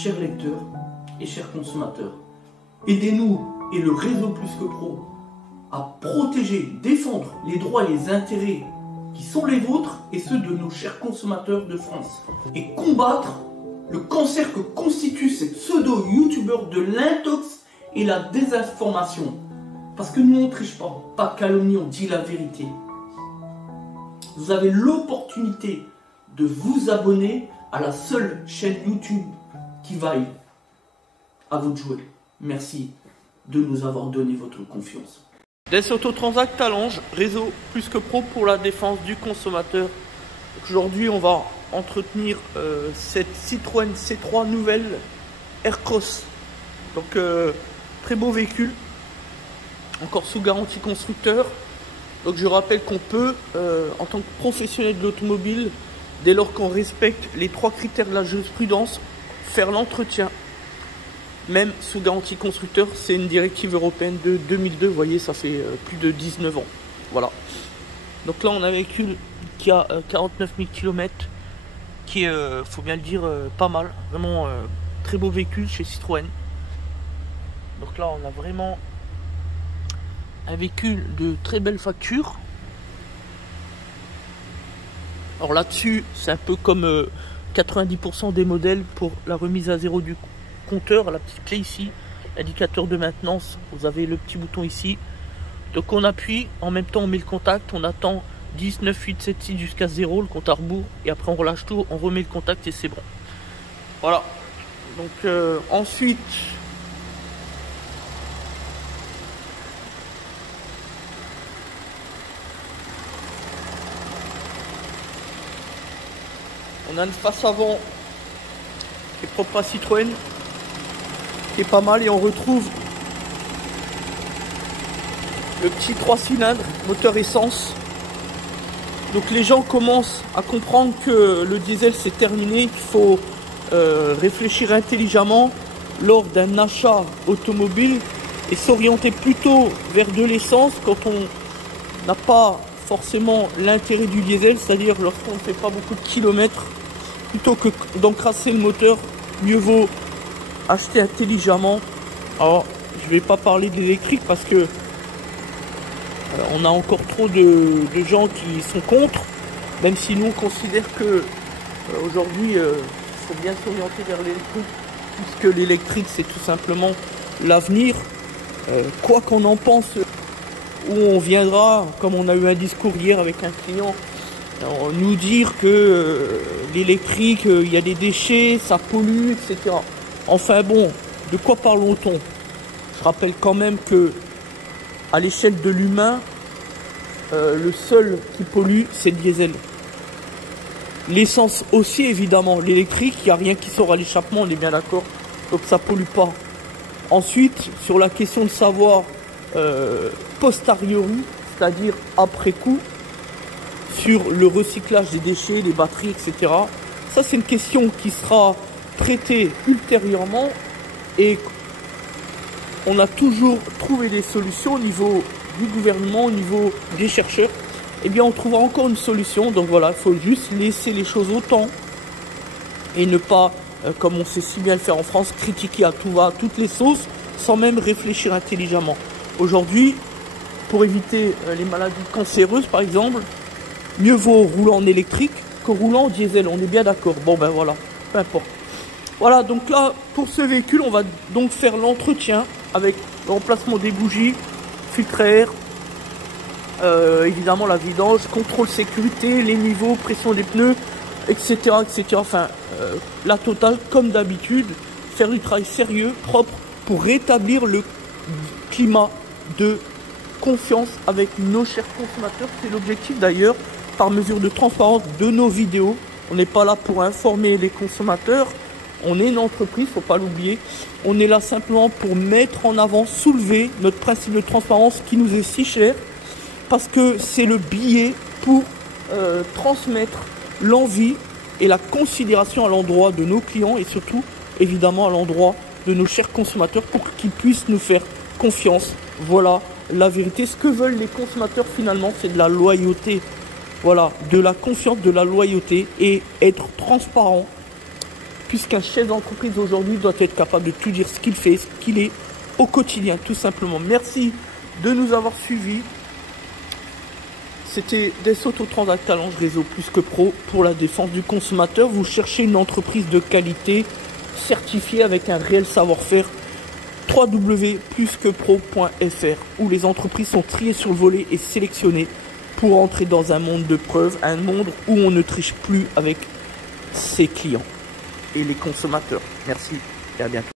chers lecteurs et chers consommateurs. Aidez-nous et le réseau Plus que Pro à protéger, défendre les droits et les intérêts qui sont les vôtres et ceux de nos chers consommateurs de France. Et combattre le cancer que constituent ces pseudo-youtubeurs de l'intox et la désinformation. Parce que nous, on ne triche pas de calomnie, on dit la vérité. Vous avez l'opportunité de vous abonner à la seule chaîne YouTube qui vaille. À vous de jouer. Merci de nous avoir donné votre confiance. Des Autotransact Talange, réseau Plus que Pro pour la défense du consommateur. Aujourd'hui, on va entretenir cette Citroën C3 nouvelle Aircross. Donc, très beau véhicule, encore sous garantie constructeur. Donc, je rappelle qu'on peut, en tant que professionnel de l'automobile, dès lors qu'on respecte les 3 critères de la jurisprudence, faire l'entretien. Même sous garantie constructeur, c'est une directive européenne de 2002, vous voyez, ça fait plus de 19 ans. Voilà. Donc là, on a un véhicule qui a 49 000 km, qui est, faut bien le dire, pas mal. Vraiment très beau véhicule chez Citroën. Donc là, on a vraiment un véhicule de très belle facture. Alors là-dessus, c'est un peu comme 90% des modèles pour la remise à zéro du compteur, la petite clé ici, indicateur de maintenance, vous avez le petit bouton ici. Donc on appuie, en même temps on met le contact, on attend 10, 9, 8, 7, 6 jusqu'à 0, le compte à rebours, et après on relâche tout, on remet le contact et c'est bon. Voilà. Donc ensuite, on a une face avant qui est propre à Citroën, qui est pas mal, et on retrouve le petit 3 cylindres, moteur essence. Donc les gens commencent à comprendre que le diesel c'est terminé, qu'il faut réfléchir intelligemment lors d'un achat automobile et s'orienter plutôt vers de l'essence quand on n'a pas forcément l'intérêt du diesel, c'est-à-dire lorsqu'on ne fait pas beaucoup de kilomètres. Plutôt que d'encrasser le moteur, mieux vaut acheter intelligemment. Alors, je ne vais pas parler de l'électrique parce que on a encore trop de gens qui sont contre, même si nous on considère que aujourd'hui il faut bien s'orienter vers l'électrique, puisque l'électrique c'est tout simplement l'avenir. Quoi qu'on en pense, où on viendra, comme on a eu un discours hier avec un client, nous dire que l'électrique, il y a des déchets, ça pollue, etc. Enfin bon, de quoi parlons-on? Je rappelle quand même que à l'échelle de l'humain, le seul qui pollue, c'est le diesel. L'essence aussi, évidemment. L'électrique, il n'y a rien qui sort à l'échappement, on est bien d'accord. Donc ça ne pollue pas. Ensuite, sur la question de savoir posteriori, c'est-à-dire après coup, sur le recyclage des déchets, des batteries, etc. Ça, c'est une question qui sera traitée ultérieurement et on a toujours trouvé des solutions au niveau du gouvernement, au niveau des chercheurs. Eh bien, on trouvera encore une solution. Donc voilà, il faut juste laisser les choses au temps et ne pas, comme on sait si bien le faire en France, critiquer à tout va, à toutes les sauces, sans même réfléchir intelligemment. Aujourd'hui, pour éviter les maladies cancéreuses, par exemple, mieux vaut rouler en électrique que rouler en diesel. On est bien d'accord. Bon, ben voilà, peu importe. Voilà, donc là, pour ce véhicule, on va donc faire l'entretien avec le remplacement des bougies, filtre à air, évidemment la vidange, contrôle sécurité, les niveaux, pression des pneus, etc. etc. Enfin, la totale, comme d'habitude, faire du travail sérieux, propre, pour rétablir le climat de confiance avec nos chers consommateurs. C'est l'objectif d'ailleurs, par mesure de transparence de nos vidéos. On n'est pas là pour informer les consommateurs. On est une entreprise, il ne faut pas l'oublier. On est là simplement pour mettre en avant, soulever notre principe de transparence qui nous est si cher. Parce que c'est le billet pour transmettre l'envie et la considération à l'endroit de nos clients et surtout, évidemment, à l'endroit de nos chers consommateurs pour qu'ils puissent nous faire confiance. Voilà la vérité. Ce que veulent les consommateurs finalement, c'est de la loyauté. Voilà, de la confiance, de la loyauté et être transparent puisqu'un chef d'entreprise aujourd'hui doit être capable de tout dire ce qu'il fait, ce qu'il est au quotidien, tout simplement. Merci de nous avoir suivis. C'était Desoto Transact Talence Réseau Plus que Pro pour la défense du consommateur. Vous cherchez une entreprise de qualité certifiée avec un réel savoir-faire. www.plusquepro.fr où les entreprises sont triées sur le volet et sélectionnées pour entrer dans un monde de preuves, un monde où on ne triche plus avec ses clients et les consommateurs. Merci et à bientôt.